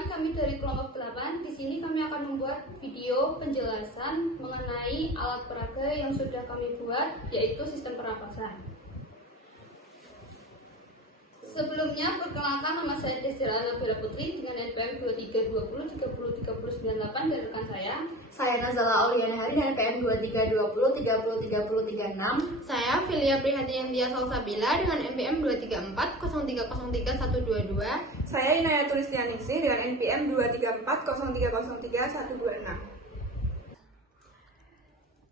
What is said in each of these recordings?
Perkenalkan, kami dari kelompok 8. Di sini kami akan membuat video penjelasan mengenai alat peraga yang sudah kami buat, yaitu sistem pernapasan. Sebelumnya, perkenalkan, nama saya Desira Nabila Putri dengan NPM 2320303098 dan rekan saya. Saya Nazala Auliana Hari dengan NPM 2320303036. Saya Filia Prihatiyantia Salsabila dengan NPM 23403033122. Saya Inaya Tulistianingsih dengan NPM 23403033126.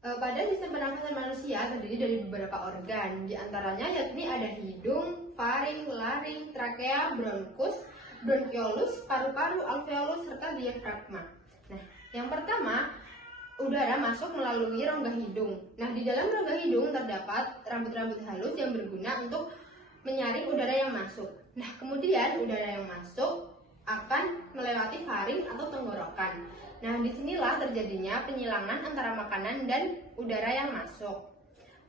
Pada sistem pernafasan manusia terdiri dari beberapa organ, diantaranya yakni ada hidung, faring, laring, trakea, bronkus, bronkiolus, paru-paru, alveolus, serta diafragma. Nah, yang pertama, udara masuk melalui rongga hidung. Nah, di dalam rongga hidung terdapat rambut-rambut halus yang berguna untuk menyaring udara yang masuk. Nah, kemudian udara yang masuk akan melewati faring atau tenggorokan. Nah, disinilah terjadinya penyilangan antara makanan dan udara yang masuk.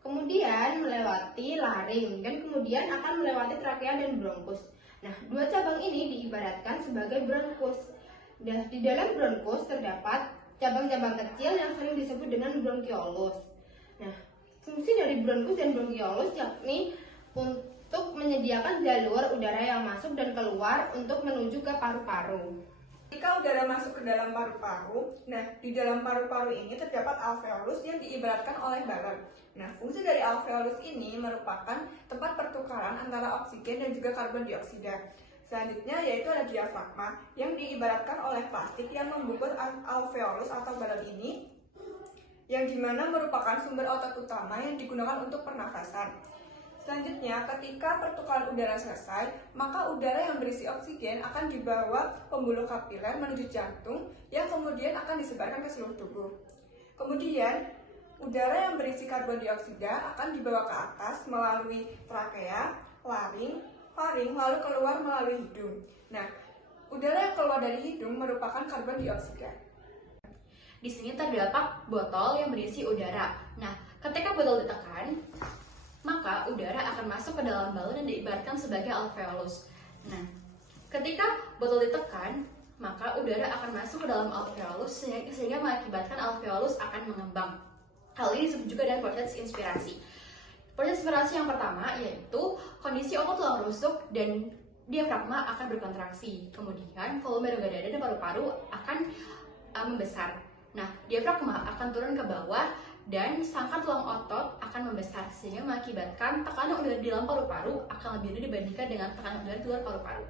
Kemudian melewati laring dan kemudian akan melewati trakea dan bronkus. Nah, dua cabang ini diibaratkan sebagai bronkus. Dan di dalam bronkus terdapat cabang-cabang kecil yang sering disebut dengan bronkiolus. Nah, fungsi dari bronkus dan bronkiolus yakni untuk menyediakan jalur udara yang masuk dan keluar untuk menuju ke paru-paru. Ketika udara masuk ke dalam paru-paru, di dalam paru-paru ini terdapat alveolus yang diibaratkan oleh balon. Nah, fungsi dari alveolus ini merupakan tempat pertukaran antara oksigen dan juga karbon dioksida. Selanjutnya yaitu ada diafragma yang diibaratkan oleh plastik yang membungkus alveolus atau balon ini, yang dimana merupakan sumber otot utama yang digunakan untuk pernafasan. Selanjutnya, ketika pertukaran udara selesai, maka udara yang berisi oksigen akan dibawa pembuluh kapiler menuju jantung yang kemudian akan disebarkan ke seluruh tubuh. Kemudian, udara yang berisi karbon dioksida akan dibawa ke atas melalui trakea, laring, faring, lalu keluar melalui hidung. Nah, udara yang keluar dari hidung merupakan karbon dioksida. Di sini terdapat botol yang berisi udara. Nah, ketika botol ditekan, maka udara akan masuk ke dalam balon dan diibaratkan sebagai alveolus. Nah, ketika botol ditekan, maka udara akan masuk ke dalam alveolus sehingga mengakibatkan alveolus akan mengembang. Hal ini disebut juga dengan proses inspirasi. Proses inspirasi yang pertama yaitu kondisi otot tulang rusuk dan diafragma akan berkontraksi. Kemudian volume rongga dada dan paru-paru akan membesar. Nah, diafragma akan turun ke bawah dan sangka tulang otot akan membesar sehingga mengakibatkan tekanan udara di dalam paru-paru akan lebih rendah dibandingkan dengan tekanan udara di luar paru-paru.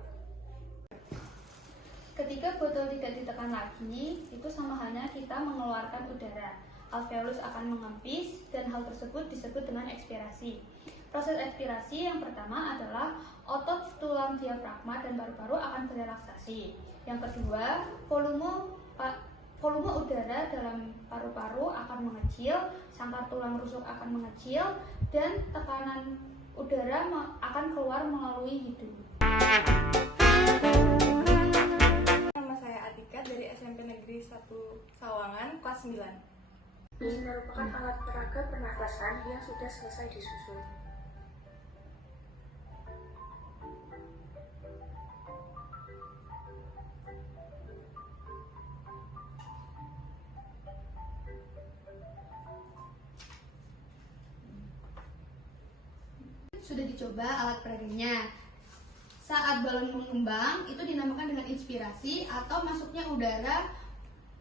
Ketika botol tidak ditekan lagi, itu sama halnya kita mengeluarkan udara. Alveolus akan mengempis dan hal tersebut disebut dengan ekspirasi. Proses ekspirasi yang pertama adalah otot tulang diafragma dan paru-paru akan berelaksasi. Yang kedua, volume udara dalam paru-paru akan mengecil, sangkar tulang rusuk akan mengecil, dan tekanan udara akan keluar melalui hidung. Nama saya Atika dari SMP Negeri 1 Sawangan, kelas 9. Ini merupakan alat peraga pernafasan yang sudah selesai disusun. Sudah dicoba alat peraganya. Saat balon mengembang, itu dinamakan dengan inspirasi atau masuknya udara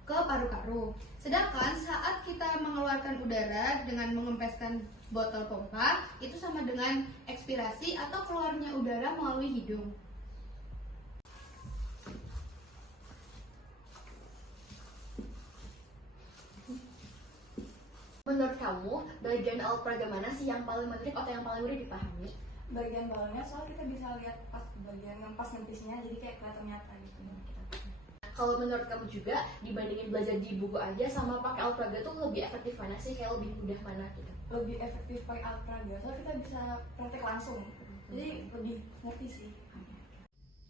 ke paru-paru. Sedangkan saat kita mengeluarkan udara dengan mengempeskan botol pompa, itu sama dengan ekspirasi atau keluarnya udara melalui hidung. Menurut kamu, bagian alat peraga mana sih yang paling menarik atau yang paling mudah dipahami? Bagian balonnya, soalnya kita bisa lihat pas bagian ngempas-ngempisnya, jadi kayak kelihatan nyata gitu. Kalau menurut kamu juga, dibandingin belajar di buku aja sama pakai alat peraga tuh lebih efektif mana sih? Kayak lebih mudah mana gitu? Lebih efektif pakai alat peraga, soalnya kita bisa praktek langsung, jadi lebih ngerti sih.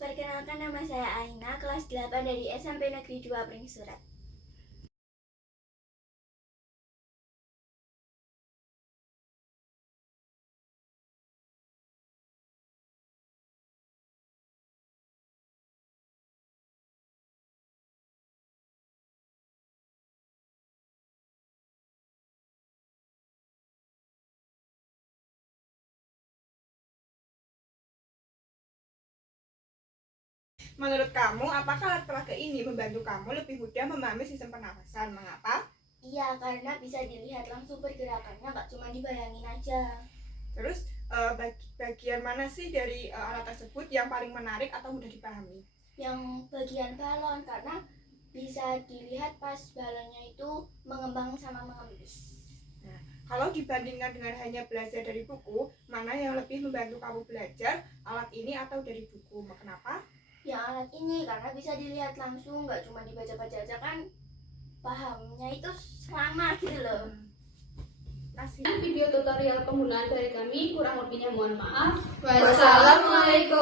Perkenalkan, nama saya Aina, kelas 8 dari SMP Negeri 2 Pringsurat. menurut kamu, apakah alat peraga ini membantu kamu lebih mudah memahami sistem pernafasan? Mengapa? Iya, karena bisa dilihat langsung pergerakannya, nggak cuma dibayangin aja. Terus bagian mana sih dari alat tersebut yang paling menarik atau mudah dipahami? Yang bagian balon, karena bisa dilihat pas balonnya itu mengembang sama mengembis. Kalau dibandingkan dengan hanya belajar dari buku, mana yang lebih membantu kamu belajar, alat ini atau dari buku? Kenapa? Yang alat ini karena bisa dilihat langsung, nggak cuma dibaca-baca aja kan, pahamnya itu lama gitu loh. Kasih. Video tutorial penggunaan dari kami, kurang lebihnya mohon maaf. Wassalamualaikum